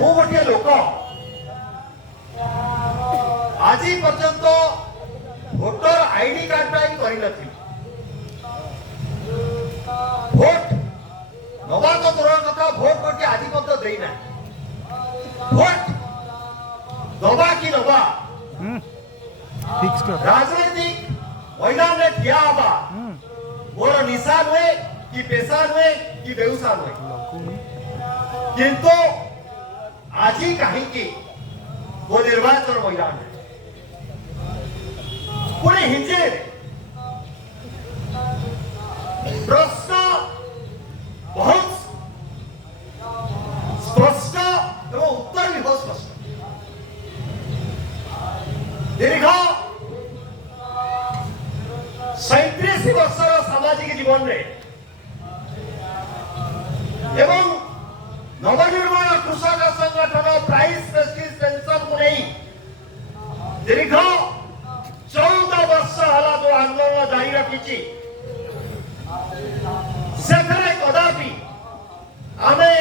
मु गोटे लोक आज पर्यंत भोटर आईडी कार्ड टाइम कर भोट नवा तो दूर कथा भोट गोटे आज पर्यंत देना भोट दबा कि नवा राजनीतिक मैदान में ठिया हवा मोर निशा नुहे कि पेशा नुहे कि बेउसा नुहे किंतु आज कहीं वो निर्वाचन मैदान पुणे हिंजे प्रश्न बहुत स्पष्ट एवं उत्तर भी बहुत स्पष्ट दीर्घ 37 वर्षर सामाजिक जीवन में एवं नवनिर्माण कृषक संगठन प्राइस प्रेस्टीज पेंशन को नहीं दीर्घ 14 वर्ष हला जो आंदोलन जारी रखी से कदापि आमे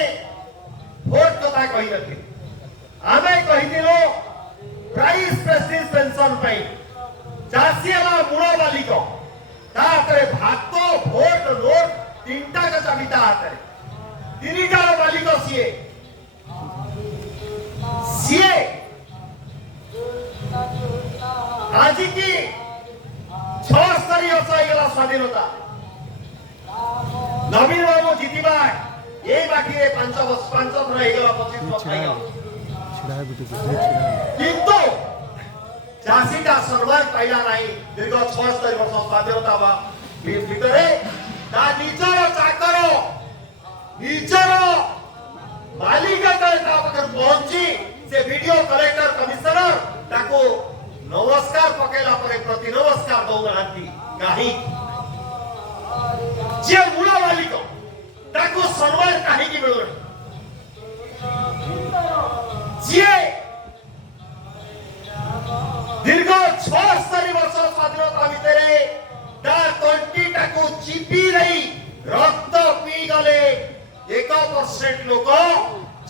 भोट कथा कही रखी आमे कही प्राइस प्रेस्टीज पेंशन पाई चाषी मूल मालिक भात भोट नोट तीनटा का चाबिता हाथ तीनटार मालिक सीए सीए आज की 76 वर्ष होगा स्वाधीनता नवीन बाबू जीतिबा ये बाकी 5 थर होगा 25 वर्ष किंतु चाषीटा सर्वात पाइला नहीं दीर्घ 76 वर्ष स्वाधीनता भितर निजर चाकर निजर मालिक पहुंची से वीडियो कलेक्टर कमिशनर ताको नमस्कार पकेला प्रति नमस्कार दौना कहीं जे मूल मालिक ताको सम्मान कहीं मिलू जे दीर्घ 76 वर्ष स्वाधीनता भितर तंटीटा को चिपी रही रक्त पी गले 1% लोक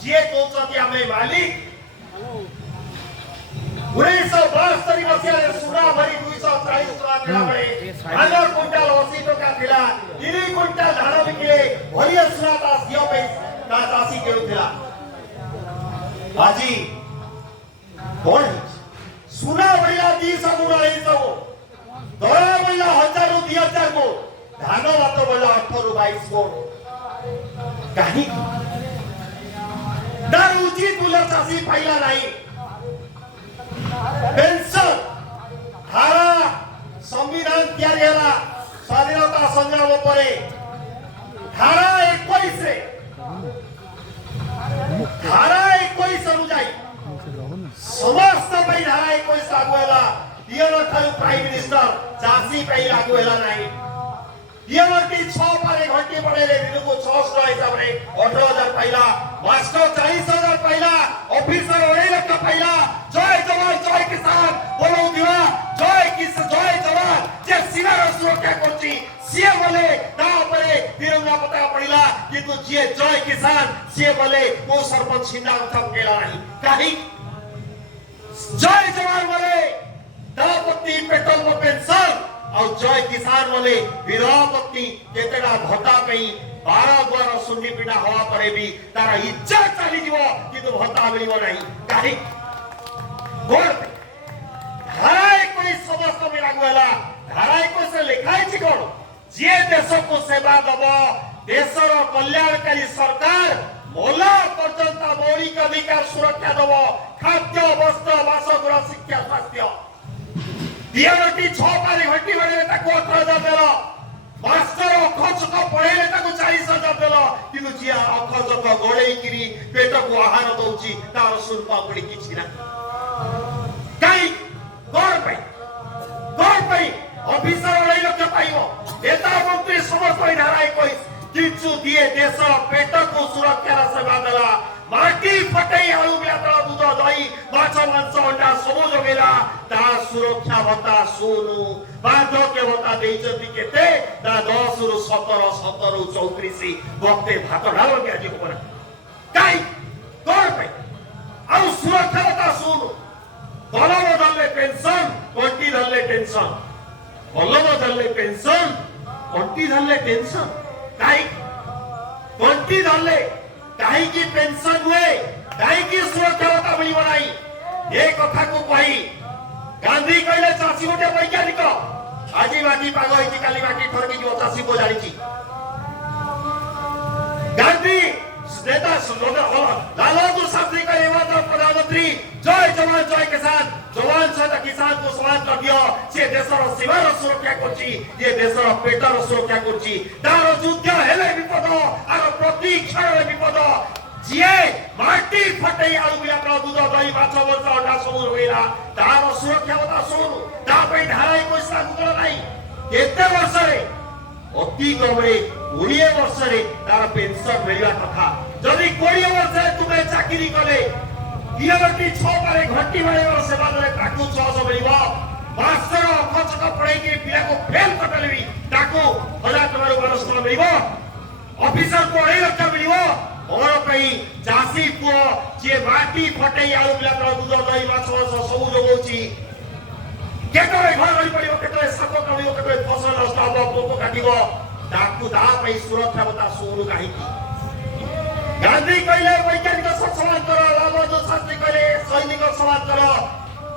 जी कहते आम मालिक 1972 मसीह सुना भरी 240 टका धान क्विंटाल 80 टका थिला 3 क्विंटाल धान बिकिले भलिया सुना दियो चाषी केलुला आज कौन सुना बढ़िया 249 दया बढ़िया 1000 ରୁ 2000 को धान भात बढ़िया 18 ରୁ 22 को कहीं दर उचित मूल्य चाषी पाइला नहीं पेंशन धारा संविधान तैयारी है स्वाधीनता संग्राम पर धारा 21 रे धारा 21 अनुଯାୟୀ समस्त धारा 21 लागू है पीएम प्राइम मिनिस्टर चाषी लागू है ना पीएम 6 पारे घंटे बढ़े दिन को 600 हिसाब से 18,000 पाइला मास्टर 40,000 पाइला ऑफिसर 2 लाख पाइला जय जवान जय किसान बोलो दिवा जय जवान जे सीमार सुरक्षा करछि सीए बोले तापरे तिरंगा पताका पड़िला किंतु जे जय किसान सीए बोले को सरपंच छिंडा उठा केला नहीं काहे जय जवान बोले दापत्ती पेट्रोल पेंशन और जय किसान बोले विधवा पत्नी केतेडा भत्ता पई 12 द्वार सुन्नी पिटा हवा परे भी तारा इज्जत चली जीवो किंतु भत्ता मिलिबो नहीं काहे गोर धारा 21 समस्त में लागू हैला धारा 21 से लिखाई छी कोन जे देश को सेवा दबो देशर कल्याणकारी सरकार मोला पर्यंत मौलिक अधिकार सुरक्षा दबो खाद्य वस्त्र बासगृह शिक्षा स्वास्थ्य दियरटी 6 पारे घंटी बड़े ताको 18,000 देलो मास्टर अखचक पढ़ेले ताको 40,000 देलो किंतु जिया अखचक गोळेई किरी पेट को आहार दउची तार सुरपा पड़ी किछि ना काई गोर पई ऑफिसर लई लक्ष पाइबो नेता मंत्री समस्त धारा 21 किछु दिए देश पेट को सुरक्षा सेवा देला माटी फटई आलू बेतला दूध दही माछ मांस अंडा सब जगेला ता सुरक्षा भत्ता सोनू बाधक भत्ता देइछति केते ता 10 रु 17 17 रु 34 वक्ते भात ढालो के आज होना काई कोन पे पेंशन कलम धरले पेंशन कंटी धरले टेंशन काई कंटी धरले काई की पेंशन हुए काई की सुरक्षा मिलिब नाही ए कथा को कही गांधी कहले चाषी गोटे वैज्ञानिक आज बाटी पाग होई काली बाटी ठरकी जो चाषी को जानी गांधी नेता लालू शास्त्री का एवं प्रधानमंत्री जय जवान जय किसान जवान सहित किसान को समान कर दियो से देशर सीमार सुरक्षा करछि ये देशर पेटर सुरक्षा करछि तार युद्ध हेले विपद आर प्रति क्षण विपद जिए माटी फटई आलु बिया दूध दही माछ मांस अंडा सब रोइला तार सुरक्षा बता सुनु ता पे धाराई पैसा गुगल नाही केते वर्ष रे अति कमरे 20 वर्ष रे तार पेंशन मिलवा कथा जदि 20 वर्ष रे तुमे चाकरी कले दिनबटी 6 पारे घंटी मारे सेवा दरे ताकू 600 मिलबो मास्टर खर्च का पढ़ाई के पिला को फेल करलेबी ताकू 1000 टका बोनस को मिलबो ऑफिसर को 2 लाख मिलबो और पई चासी को जे माटी फटई आलु बिला दूध दही माछ मांस सब जोगौची केतरे घर रही पड़िबो केतरे साप करियो केतरे फसल नष्ट हबो पोको काटिबो ताकू दा पई सुरक्षा बता सोनु काहे की गांधी कहले वैज्ञानिक समान करो लालू शास्त्री कहले सैनिक समान करो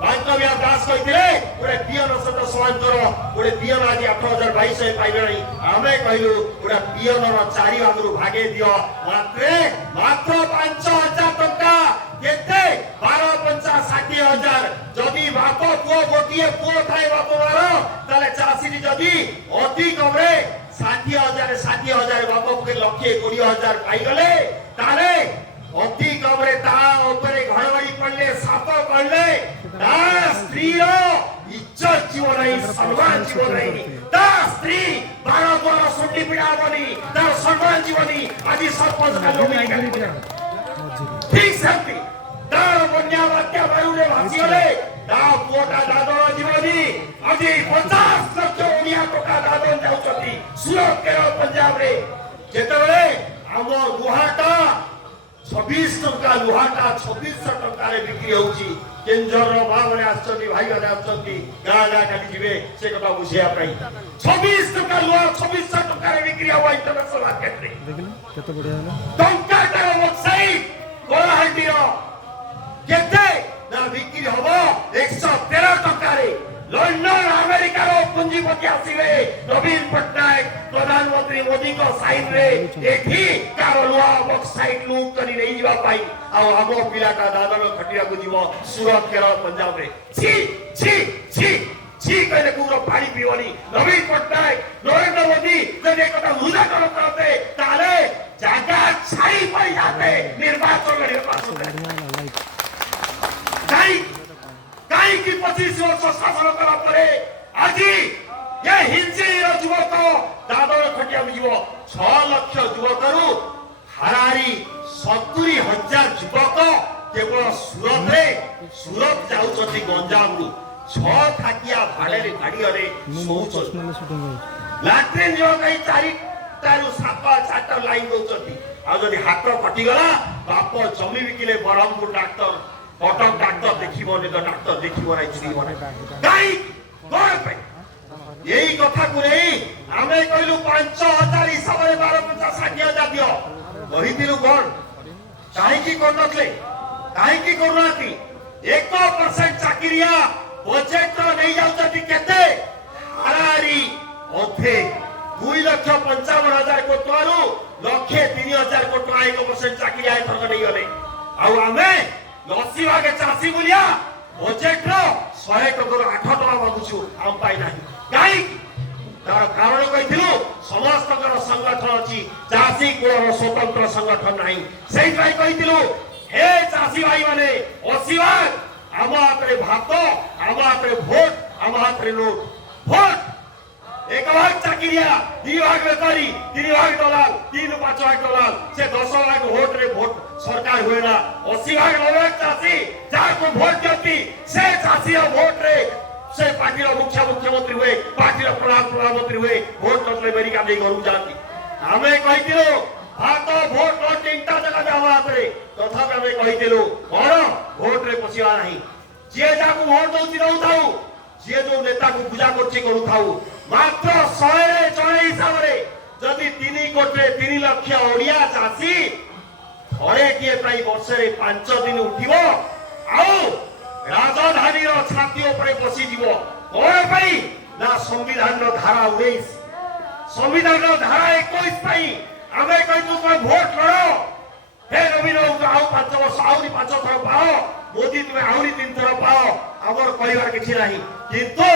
बांकविया दास कहले ओरे पियन सहित समान करो ओरे पियन आज 8022 पाइबे नहीं आमे कहलु ओरे पियन रो 4 भागरु भागे दियो मात्र 5000 टका केते 12 50 60000 जदी बाप को गोटिए को थाए बाप मारो ताले चासी जदी अति कमरे 60000 बाप के लक्षे 20000 पाई गले ताले अति कमरे ता ऊपर घरवाड़ी पड़ले साप पड़ले ता स्त्री रो इज्जत जीवन नहीं सम्मान जीवन नहीं ता स्त्री 12 द्वारा सुंडी पिड़ा बनी ता सम्मान जीवनी आज सरपंच का लोग नहीं ठीक सकती तार बन्या वाक्य बायुले भासी गले ता कोटा दादन जीवनी आज 50 लाख ओडिया कोटा दादन जाउछती सुरत के पंजाब रे जेतबेले हम गुहाटा 26 टका लुहाटा 2600 टका रे बिक्री होउची केंजर रो भावरे आछती भाई गाने आछती गाला काटी जिवे से कथा बुझिया पई 26 टका लुहा 2600 टका रे बिक्री होवा इंटरनेशनल मार्केट रे देखिन केते बढ़िया होला टंका टा वेबसाइट कोलाहाटी रो केते ना बिक्री होबो 113 टका रे लंडन अमेरिका रो पूंजीपति आसीबे नवीन पटनायक प्रधानमंत्री मोदी को साइन रे एठी कारोलुआ वेबसाइट लूट करी नहीं जीवा पाई आ हमो पिला का दादन खटिया को जीवो सूरत केरल पंजाब रे छी छी छी छी कहले पूरा पानी पीवनी नवीन पटनायक नरेंद्र मोदी जदे कथा हुजा करते ताले जागा छाई पई जाते निर्वाचन निर्वाचन काई की 25 वर्ष शासन करा परे आज ये हिंसी युवक दादर खटिया जीव 6 लाख युवक हारारी 70,000 युवक केवल सूरत जाउछथि गंजाम रु 6 थाकिया भाड़े गाड़ी रे लैट्रिन जो कई 4 तारु 7 लाइन दउछथि आ जदि हाथ कटि गला बाप जमी बिकिले बरहमपुर डॉक्टर कटक डॉक्टर देखिबो ने तो डॉक्टर देखिबो नै छिबो नै काई कोन पे यही कथा को नहीं आमे कहलु 5000 हिसाब रे 12 50 60000 दियो कहितिलु कोन काहे की करनथले काहे की करनाती 1% चाकरिया बजट तो नहीं जाउछथि केते हारारी ओथे 2,55,000 कोटी रु 1,03,000 कोटी 1% चाकरिया एथर नहीं गले आ आमे 80 भागे चासी बोलिया बजेट रो 100 टका 8 टका मागुछु हम पाई नाही काई तार कारण कहिथिलु समस्त संगठन अछि चासी कोर स्वतंत्र संगठन नाही सेही भाई कहिथिलु हे चासी भाई माने 80 भाग हम आतरे भात हम आतरे वोट हम आतरे नोट वोट 1 भाग चाकरिया 2 भाग बेकारी 3 भाग डॉलर 3-5 भाग डॉलर से 10 भाग वोट रे वोट सरकार हुए ना 80 भाग लोग चासी जाको वोट देती से चासी वोट रे से पार्टी रो मुख्यमंत्री हुए पार्टी रो प्रधानमंत्री हुए वोट नतले अमेरिका दे गरु जाती हमें कहितिलो हां तो वोट रो तीनटा जगह जावा रे तथा हमें कहितिलो कोन वोट रे पसिवा नहीं जे जाको वोट दउती रहउताऊ जे जो नेता को पूजा करछि करू थाउ मात्र 100 जण हिसाब रे जदि 3 कोटी 3 लाख ओडिया चासी थरे किए पाई वर्षरे 5 दिन उठिबो आउ राजधानी रो छाती ऊपर बसी जीवो कोन पाई ना संविधान रो धारा 19 संविधान रो धारा 21 पाई आमे कहतु कोई वोट लड़ो हे रवि रो आउ 5 वर्ष आउरी 5 थर पाओ मोदी तुमे आउरी 3 थर पाओ हमर कहबार किछि नाही किंतु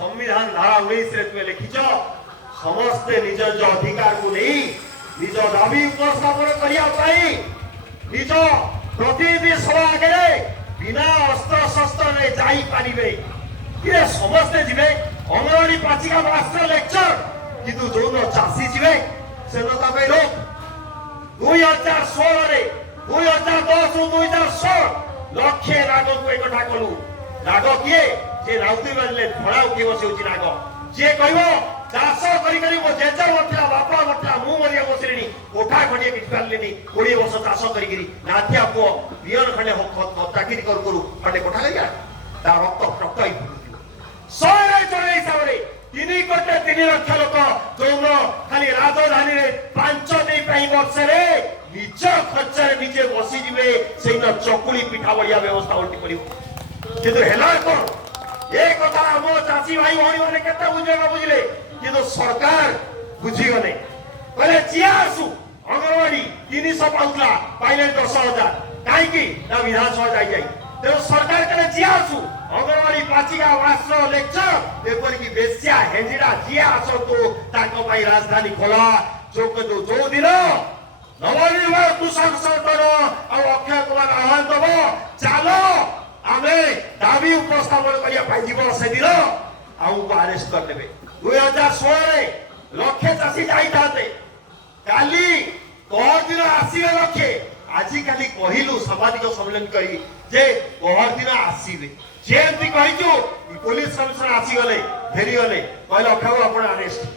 संविधान धारा 19 रे तुमे लिखिछ समस्त निज अधिकार को नहीं निज दाबी उपस्थापन करिया पाई निज प्रतिनिधि सभा आगे बिना अस्त्र शस्त्र ने जाई पारिबे ये समस्त जिवे अंगनवाड़ी पाचिका मास्टर लेक्चर किंतु जोन चासी जिवे से नता पे रोक 2016 रे 2010 ରୁ 2016 लक्षे नाग को एकठा कलु नाग किए जे राउती बजले धड़ा उठी बसी होची नाग जे कहबो चाष करी करी मो जेजा मठला बापा मठला मु मरिया बसलेनी कोठा खडिए किछ पारलेनी 20 वर्ष चाष करी करी नाथिया पो बियर खंडे चाकरी कर करू खंडे कोठा लगिया ता रक्त रक्त ही फुटियो 100 जण हिसाब रे 3 कोटी 3 लाख लोक जोन खाली राजधानी रे 5 दिन पई वर्ष रे निज खर्च रे निजे बसी जिवे सेन चकुली पिठा बलिया व्यवस्था उल्टी पड़ियो किंतु हेला को ए कथा हमो चासी भाई भणी माने केते बुझे न बुझले किंतु सरकार बुझी गने कहले जियासु अंगनवाड़ी 300 पाउला पाइले 10000 काई की ना विधानसभा जाई जाई तो सरकार कहले जियासु अंगनवाड़ी पाचिका वास्त्र लेक्चर एपर की बेस्या हेंजिडा जियासु तो ताको भाई राजधानी खोला जो दिन नवनिर्वाचित कुसंसदर और अक्षय कुमार आह्वान दबो चलो आमे दाबी उपस्थापन करिया पाई जीव से दिन आउ अरेस्ट कर देबे 2016 रे लक्षे चासी जाई थाते काली कोहर दिन आसीबे लक्षे आजी काली कहिलु सामाजिक सम्मेलन कही जे कोहर दिन आसीबे जेंति कहिजु पुलिस कमिशनर आसी गले फेरी गले कहले अक्षय अपन अरेस्ट